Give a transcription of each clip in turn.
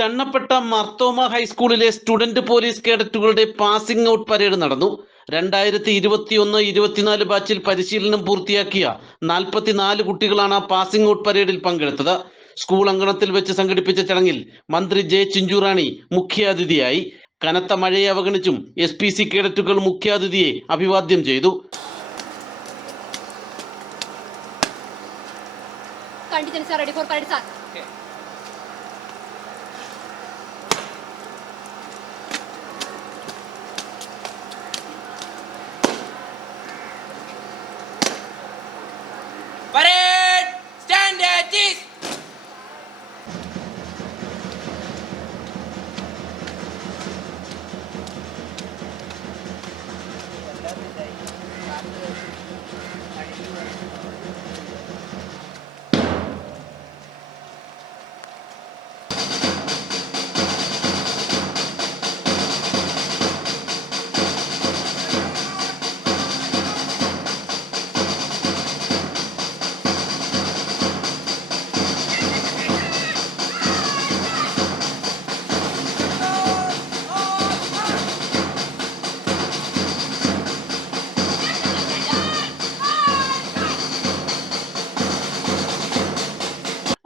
ചണ്ണപ്പെട്ട മർത്തോമ ഹൈസ്കൂളിലെ student police കേഡറ്റുകളുടെ passing out parade നടന്നു. രണ്ടായിരത്തി ഇരുപത്തിയൊന്ന് ഇരുപത്തിനാല് ബാച്ചിൽ പരിശീലനം പൂർത്തിയാക്കിയ നാൽപ്പത്തിനാല് കുട്ടികളാണ് പാസിംഗ് ഔട്ട് പരേഡിൽ പങ്കെടുത്തത്. സ്കൂൾ അങ്കണത്തിൽ വെച്ച് സംഘടിപ്പിച്ച ചടങ്ങിൽ മന്ത്രി ജെ ചിഞ്ചുറാണി മുഖ്യാതിഥിയായി. കനത്ത മഴയെ അവഗണിച്ചും എസ് പി സി കേഡറ്റുകൾ മുഖ്യാതിഥിയെ അഭിവാദ്യം ചെയ്തു. Contingent റെഡി ഫോർ parade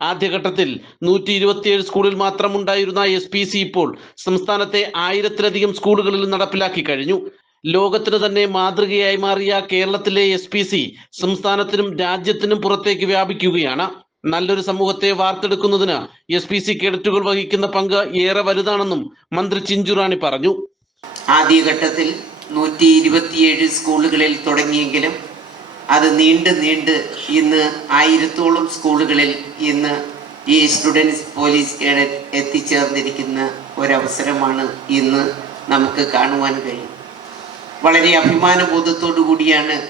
ആദ്യഘട്ടത്തിൽ നൂറ്റി ഇരുപത്തിയേഴ് സ്കൂളിൽ മാത്രമുണ്ടായിരുന്ന എസ് പി സി ഇപ്പോൾ സംസ്ഥാനത്തെ ആയിരത്തിലധികം സ്കൂളുകളിൽ നടപ്പിലാക്കി കഴിഞ്ഞു. ലോകത്തിന് തന്നെ മാതൃകയായി മാറിയ കേരളത്തിലെ എസ് പി സി സംസ്ഥാനത്തിനും രാജ്യത്തിനും പുറത്തേക്ക് വ്യാപിക്കുകയാണ്. നല്ലൊരു സമൂഹത്തെ വാർത്തെടുക്കുന്നതിന് എസ് പി സി കേഡറ്റുകൾ വഹിക്കുന്ന പങ്ക് ഏറെ വലുതാണെന്നും മന്ത്രി ചിഞ്ചുറാണി പറഞ്ഞു. ആദ്യഘട്ടത്തിൽ നൂറ്റി ഇരുപത്തിയേഴ് സ്കൂളുകളിൽ തുടങ്ങിയെങ്കിലും അത് നീണ്ട് നീണ്ട് ഇന്ന് ആയിരത്തോളം സ്കൂളുകളിൽ ഇന്ന് ഈ സ്റ്റുഡൻസ് പോലീസ് കേഡറ്റ് എത്തിച്ചേർന്നിരിക്കുന്ന ഒരവസരമാണ് ഇന്ന് നമുക്ക് കാണുവാൻ കഴിയും. വളരെ അഭിമാനബോധത്തോടു കൂടിയാണ്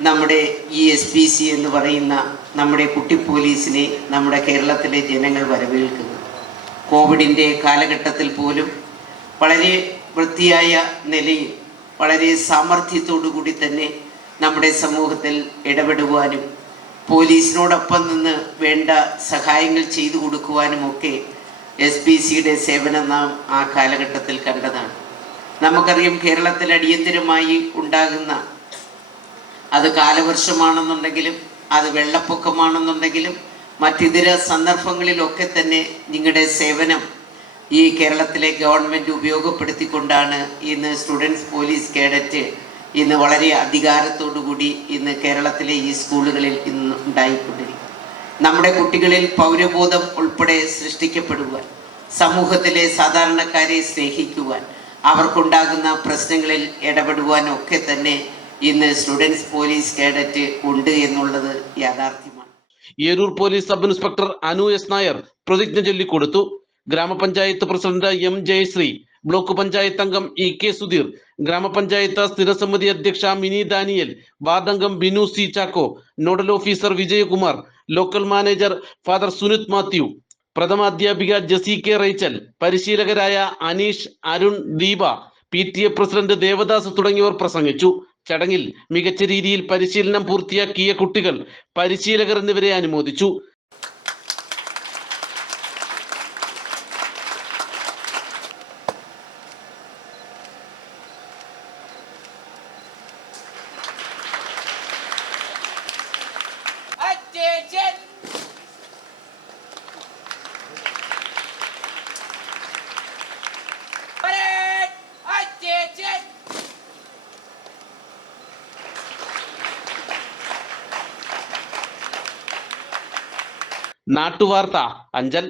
നമ്മുടെ ഈ എസ് പി സി എന്ന് പറയുന്ന നമ്മുടെ കുട്ടി പോലീസിനെ നമ്മുടെ കേരളത്തിലെ ജനങ്ങൾ വരവേൽക്കുന്നത്. കോവിഡിന്റെ കാലഘട്ടത്തിൽ പോലും വളരെ വൃത്തിയായ നിലയിൽ വളരെ സാമർഥ്യത്തോടു കൂടി തന്നെ നമ്മുടെ സമൂഹത്തിൽ ഇടപെടുവാനും പോലീസിനോടൊപ്പം നിന്ന് വേണ്ട സഹായങ്ങൾ ചെയ്തു കൊടുക്കുവാനും ഒക്കെ എസ് പി സിയുടെ സേവനം നാം ആ കാലഘട്ടത്തിൽ കണ്ടതാണ്. നമുക്കറിയാം കേരളത്തിൽ അടിയന്തിരമായി ഉണ്ടാകുന്ന അത് കാലവർഷമാണെന്നുണ്ടെങ്കിലും അത് വെള്ളപ്പൊക്കമാണെന്നുണ്ടെങ്കിലും മറ്റിതര സന്ദർഭങ്ങളിലൊക്കെ തന്നെ നിങ്ങളുടെ സേവനം ഈ കേരളത്തിലെ ഗവൺമെന്റ് ഉപയോഗപ്പെടുത്തിക്കൊണ്ടാണ് ഇന്ന് സ്റ്റുഡൻസ് പോലീസ് കേഡറ്റ് ഇന്ന് വളരെ അധികാരത്തോടു കൂടി ഇന്ന് കേരളത്തിലെ ഈ സ്കൂളുകളിൽ ഇന്ന് ഉണ്ടായിക്കൊണ്ടിരിക്കും നമ്മുടെ കുട്ടികളിൽ പൗരബോധം ഉൾപ്പെടെ സൃഷ്ടിക്കപ്പെടുവാൻ സമൂഹത്തിലെ സാധാരണക്കാരെ സ്നേഹിക്കുവാൻ അവർക്കുണ്ടാകുന്ന പ്രശ്നങ്ങളിൽ ഇടപെടുവാനും ഒക്കെ തന്നെ ഇന്ന് സ്റ്റുഡൻസ് പോലീസ് കേഡറ്റ് ഉണ്ട് എന്നുള്ളത് യാഥാർത്ഥ്യമാണ്. Eroor police sub inspector Anu S Nair പ്രതിജ്ഞ ചൊല്ലിക്കൊടുത്തു. ഗ്രാമപഞ്ചായത്ത് president M Jayasree block panchayat അംഗം ഇ കെ സുധീർ ഗ്രാമപഞ്ചായത്ത് സ്ഥിരസമിതി അധ്യക്ഷ Mini Daniel വാർഡംഗം Binu C Chacko nodal officer Vijayakumar local manager father Sunith Mathew പ്രഥമ അധ്യാപിക Jessy K Rachel പരിശീലകരായ Aneesh Arun Deepa P T A president Devadas തുടങ്ങിയവർ പ്രസംഗിച്ചു. ചടങ്ങിൽ മികച്ച രീതിയിൽ പരിശീലനം പൂർത്തിയാക്കിയ കുട്ടികൾ പരിശീലകർ എന്നിവരെ അനുമോദിച്ചു. നാട്ടുവാർത്ത അഞ്ചൽ.